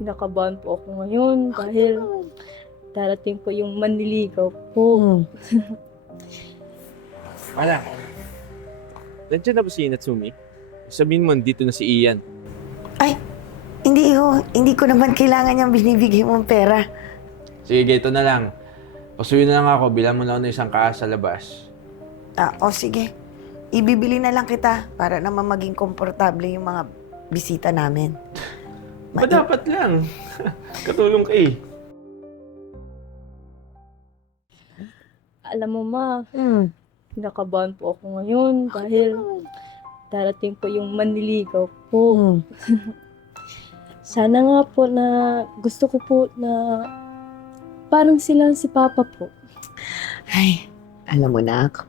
Kinakabahan po ako ngayon dahil darating po yung manliligaw po. Hmm. Wala. Nandiyan na ba si Natsumi? Sabihin mo, dito na si Ian. Hindi ho, hindi ko naman kailangan yung binibigay mong pera. Sige, ito na lang. Pasuyin na lang ako, bilang mo na ako ng isang kaas sa labas. Ah, o sige. Ibibili na lang kita para naman maging komportable yung mga bisita namin. Ba dapat lang? Katulong ka eh. Alam mo ma, Hmm. kinakabahan po ako ngayon dahil darating po yung manliligaw po. Hmm. Sana nga po na gusto ko po na parang sila si Papa po. Ay, alam mo na ako.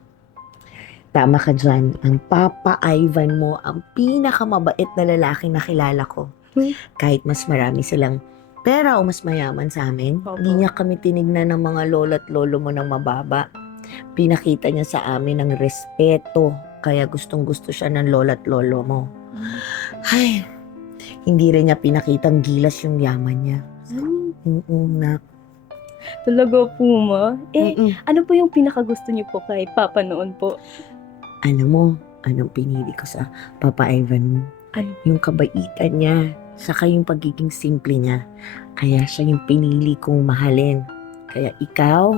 Tama ka dyan. Ang Papa Ivan mo, ang pinakamabait na lalaki na kilala ko. Hmm. Kahit mas marami silang pera o mas mayaman sa amin, Opo. hindi niya kami tinignan ng mga lolo at lolo mo ng mababa. Pinakita niya sa amin ang respeto. Kaya gustong gusto siya ng lolo at lolo mo. Ay, hindi rin niya pinakitang gilas yung yaman niya. Mm-mm, na. Talaga po ma. Eh, Mm-mm. ano po yung pinakagusto niyo po kay Papa noon po? Alam mo, anong pinili ko sa Papa Ivan mo? Ano? Yung kabaitan niya, saka yung pagiging simple niya. Kaya siya yung pinili kong mahalin. Kaya ikaw,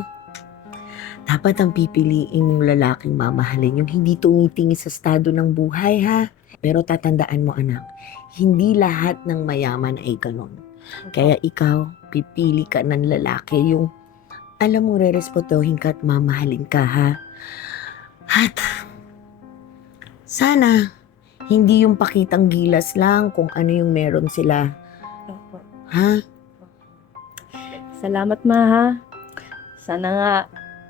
dapat ang pipiliin yung lalaking mamahalin, yung hindi tumitingin sa estado ng buhay, ha? Pero tatandaan mo, anak, hindi lahat ng mayaman ay ganon. Kaya ikaw, pipili ka ng lalaki yung alam mo rerespotohin ka at mamahalin ka, ha? At sana, hindi yung pakitang gilas lang kung ano yung meron sila. Opo. Ha? Salamat ma ha. Sana nga,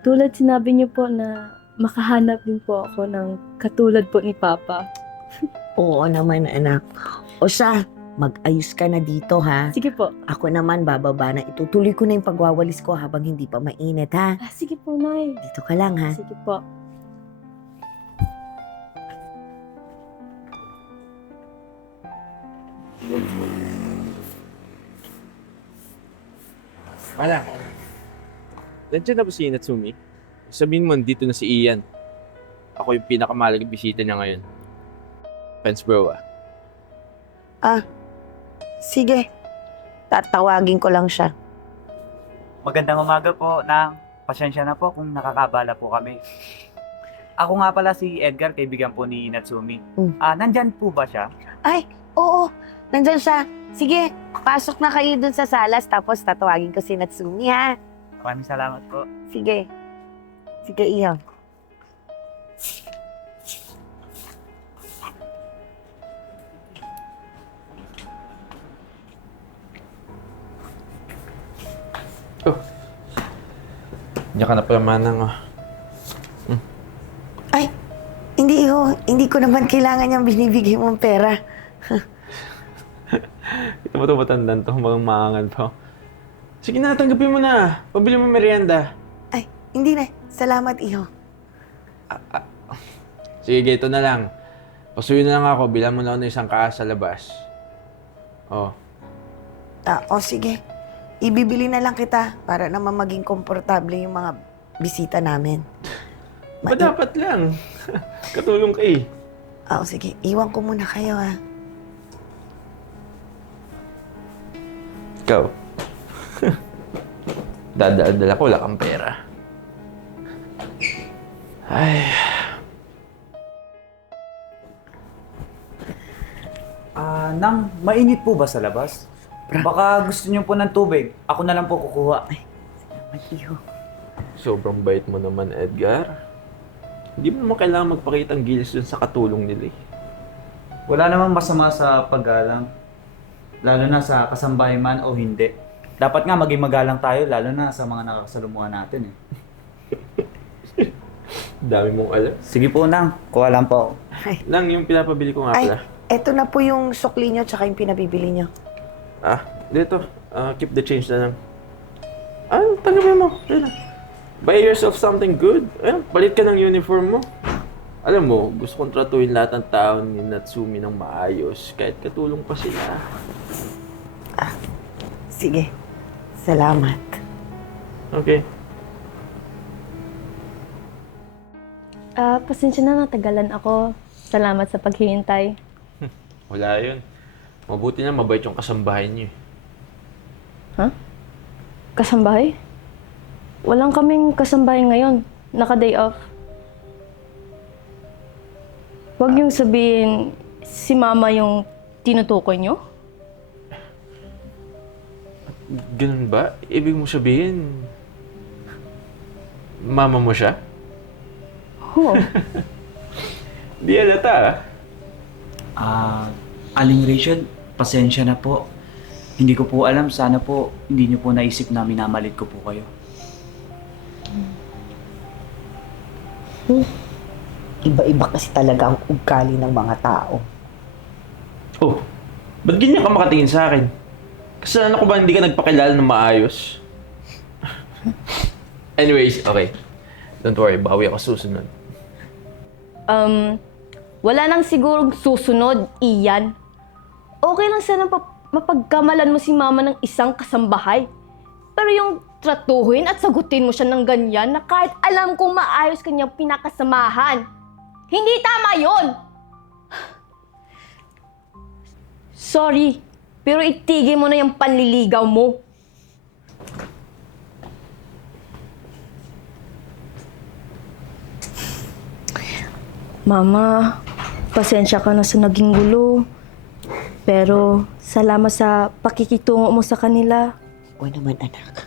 tulad sinabi niyo po na makahanap din po ako ng katulad po ni Papa. Oo naman, anak. O siya, mag-ayos ka na dito, ha? Sige po. Ako naman, bababa na. Itutuloy ko na yung pagwawalis ko habang hindi pa mainit, ha? Ah, sige po, Nay. Dito ka lang, ha? Sige po. Wala. Nandiyan na ba si Natsumi? Sabihin mo, dito na si Ian. Ako yung pinakamalagang bisita niya ngayon. Thanks bro ah. Sige. Tatawagin ko lang siya. Magandang umaga po, Nang. Pasensya na po kung nakakabala po kami. Ako nga pala si Edgar, kaibigan po ni Natsumi. Mm. Ah, nandyan po ba siya? Oo, nandyan siya. Sige, pasok na kayo dun sa salas tapos tatawagin ko si Natsumi, ha? Maraming salamat po. Sige. Sige, iyo. Diyan ka na pala manang ah. Hindi ho, hindi ko naman kailangan yung binibigay mong pera. Ito ba ito matandaan to? Mga maangan pa. Sige na, tanggapin mo na. Pabili mo merienda. Ay, hindi na. Salamat, iho. Sige, ito na lang. Pasuyin na lang ako, bilang mo na ako ng isang kaas sa labas. Oh, Ah, o sige. Ibibili na lang kita para naman maging komportable yung mga bisita namin. ba Ma- dapat lang? Katulong ka eh. Ah, o sige. Iwan ko muna kayo, ha? Ikaw. Dadaan-dala ko, wala kang pera. Ay, Ah, Nang, mainit po ba sa labas? Baka gusto niyo po ng tubig. Ako na lang po kukuha. Salamat, iho. sobrang bait mo naman, Edgar. Hindi mo naman kailangan magpakita ang gilis dun sa katulong nila eh. Wala namang masama sa paggalang. Lalo na sa kasambahay man o hindi. Dapat nga maging magalang tayo, lalo na sa mga nakasalumuhan natin eh. Dami mong alam. Sige po, Nang. Kuha lang po. Lang, yung pinapabili ko nga Ay, pala. eto na po yung sukli nyo tsaka yung pinabibili nyo. Ah, dito. Ah, keep the change na lang. Ah, tanggapin mo. Lang. Buy yourself something good. Ayun, palit ka ng uniform mo. Alam mo, gusto kong tratuhin lahat ng tao ni Natsumi ng maayos. Kahit katulong pa sila. Sige. Salamat. Okay. Ah, pasensya na natagalan ako. Salamat sa paghihintay. Wala yun. Mabuti na mabait yung kasambahay niyo. eh. Kasambahay? Walang kaming kasambahay ngayon. Naka-day off. Huwag niyong sabihin si mama yung tinutukoy niyo. Ganun ba? Ibig mo sabihin, mama mo siya? Oo. Di alata ah. Ah, Aling Rachel, pasensya na po. Hindi ko po alam, sana po hindi niyo po naisip na minamalit ko po kayo. Iba-iba kasi talaga ang ugali ng mga tao. Oh, ba't ganyan ka makatingin sa akin? Kasalanan ko ba hindi ka nagpakilala ng maayos? Anyways, okay. Don't worry, bawi ako susunod. Um, wala nang sigurong susunod, iyan. Okay lang sana pa mapagkamalan mo si mama ng isang kasambahay. Pero yung tratuhin at sagutin mo siya ng ganyan na kahit alam kong maayos kanyang pinakasamahan. Hindi tama yon. Sorry, pero itigil mo na yung panliligaw mo. Mama, pasensya ka na sa naging gulo. Pero salamat sa pakikitungo mo sa kanila. O naman anak.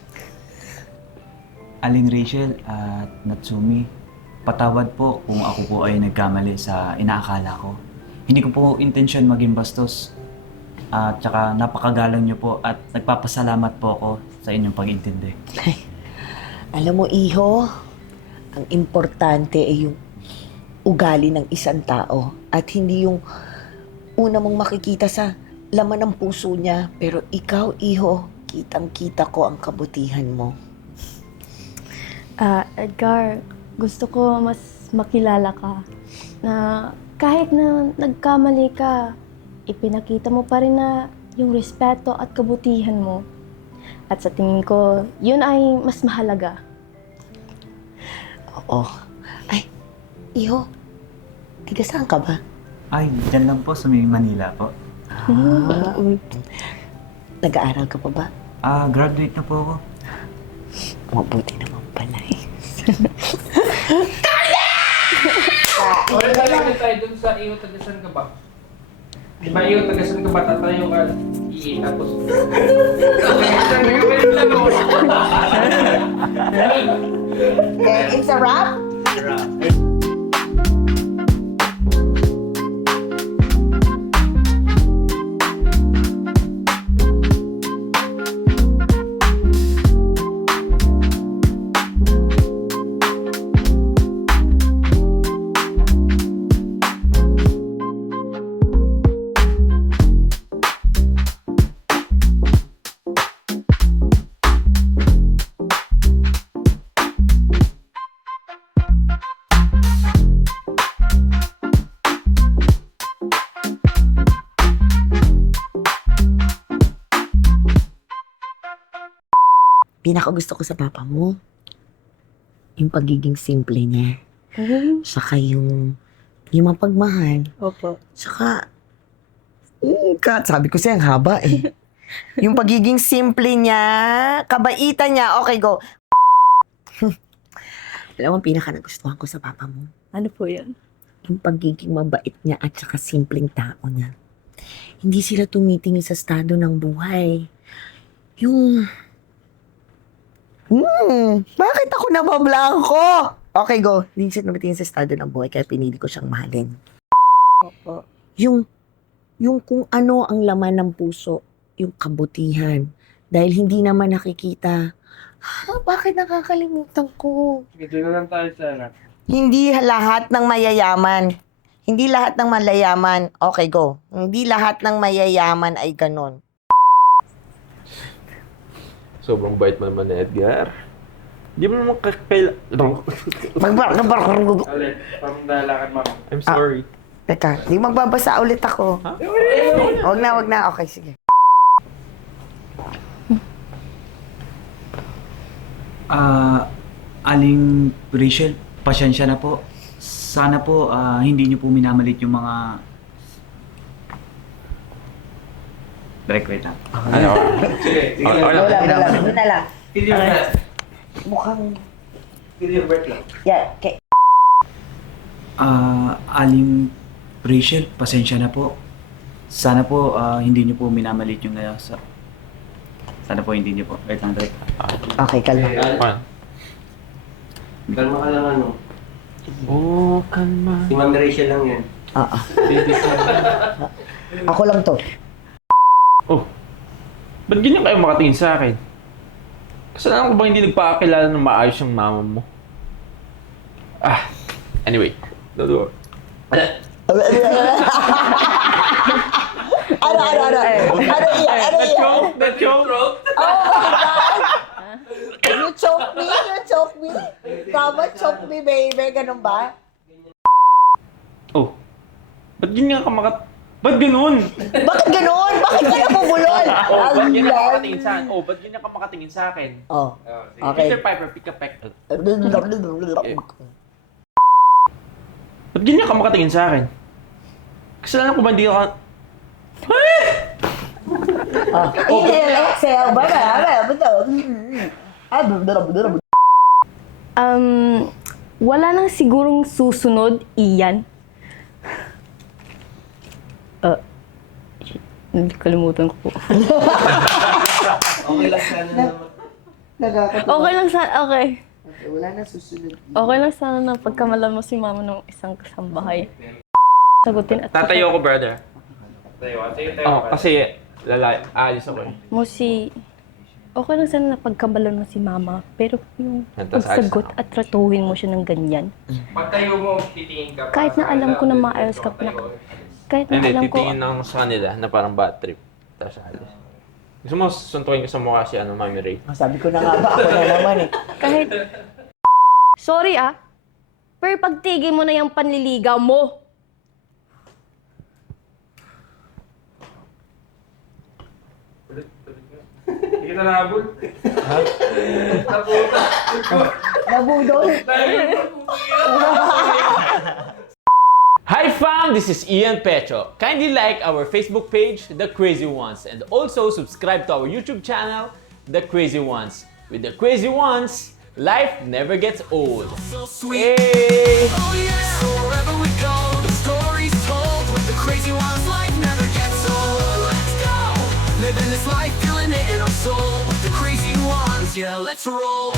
Aling Rachel at Natsumi, patawad po kung ako po ay nagkamali sa inaakala ko. Hindi ko po intensyon maging bastos. At saka napakagalang niyo po at nagpapasalamat po ako sa inyong pag-intindi. Alam mo, iho, ang importante ay yung ugali ng isang tao at hindi yung una mong makikita sa laman ng puso niya. Pero ikaw, iho, kitang-kita ko ang kabutihan mo. Ah, Edgar, gusto ko mas makilala ka. Na kahit na nagkamali ka, ipinakita mo pa rin na yung respeto at kabutihan mo. At sa tingin ko, yun ay mas mahalaga. Oo. Ay, iho, tiga saan ka ba? Ay, dyan lang po sa may Manila po. Ah, nag-aaral ka pa ba? Ah, graduate na po ako. Mabuti naman pala eh. Wala na lang tayo dun sa iyo tagasan ka ba? Di ba iyo tagasan ka ba tatayo ka? Ii, tapos... It's a wrap? Pinakagusto ko sa papa mo, yung pagiging simple niya. Saka yung, yung mapagmahal. Opo. Saka, mm, ka, sabi ko sa'yo, ang haba eh. yung pagiging simple niya, kabaitan niya, okay, go. Alam mo, pinaka nagustuhan ko sa papa mo, Ano po yun? yung pagiging mabait niya at saka simpleng tao niya. Hindi sila tumitingin sa estado ng buhay. Yung... Hmm, bakit ako nabablanko? Okay, go. Hindi siya tumitingin sa estado ng buhay kaya pinili ko siyang mahalin. Opo. Yung, yung kung ano ang laman ng puso, yung kabutihan. Dahil hindi naman nakikita, ah, bakit nakakalimutan ko? Dito na lang tayo sa anak. Hindi lahat ng mayayaman. Hindi lahat ng malayaman. Okay, go. Hindi lahat ng mayayaman ay ganun. Sobrang bait mo naman ni Edgar. Hindi mo naman kakaila... Magbar, Ulit, pamdalakan mo. I'm sorry. Ah, teka, di magbabasa ulit ako. Ha? Huwag na, huwag na. Okay, sige. Ah, Aling Rachel, pasensya na po. Sana po ah, hindi niyo po minamalit yung mga Direct, wait lang. Ano? Sige, sige. Okay lang. Wala, wala. Yun na lang. Feel your breath. Mukhang, Feel your breath lang. yeah, kay, Ah, Aling Rachel, pasensya na po. Sana po ah, hindi niyo po minamalit yung uh, sa... Sana po hindi niyo po. Wait lang, direct. okay, kalma. Ano? Kalma ka lang ano. Oh, kalma. Si Ma'am Rachel lang yan. Ah, ah. Ako lang to. Oh, ba't ganyan kayo makatingin sa akin? Kasalanan ko ba hindi nagpakakilala ng maayos yung mama mo? Ah, anyway. Don't worry. Ano, ano, ano? Ano iyan? Ano iyan? Na-choke! Oh my God! You choke me? You choke me? Tama, choke me, baby. Ganun ba? Oh, ba't ganyan ka makat... Ba't ganun? Bakit ganun? Bakit ka nabubulol? Oh, ba't Ang ganyan ka makatingin sa akin? Oh, ba't ganyan ka makatingin sa akin? Oh, Oh, okay. Mr. Piper, pick a peck. Ba't ganyan ka makatingin sa akin? Kasalanan ko ba hindi ka... Ah, Inhale, exhale. Ba, ba, ba, ba, ba. Ah, ba. Um, wala nang sigurong susunod, Ian. Uh, kalimutan ko po. Okay lang sana naman. Nakakatawa. Okay lang sa... Okay. Wala na susunod. Okay lang sana na pagkamalan mo si mama ng isang kasambahay. Sagutin at... Tatayo ko, brother. Tayo, tayo, tayo. Oh, kasi lalay, aalis ako eh. mo si... Okay lang sana na pagkamalan mo si mama. Pero yung Tapos pagsagot at tratuhin mo siya ng ganyan. Pagtayo mo, titingin ka. Kahit na alam ko na maayos ka pa na- Kahit na Hindi, alam ko... titingin ako sa kanila na parang bad trip. Tapos alis. Gusto mo suntukin ko sa mukha si ano, Mami Ray? Sabi ko na nga ba, ako na naman eh. Kahit... Sorry ah. Pero pagtigil mo na yung panliligaw mo. Hindi kita nahabol. Nabudol. Hi fam, this is Ian Petro. Kindly like our Facebook page, The Crazy Ones, and also subscribe to our YouTube channel, The Crazy Ones. With The Crazy Ones, life never gets old. so sweet. Hey! Oh yeah, so wherever we go, the story's told with the crazy ones. Life never gets old. Let's go, living this life, feeling it in our soul. With the crazy ones, yeah, let's roll.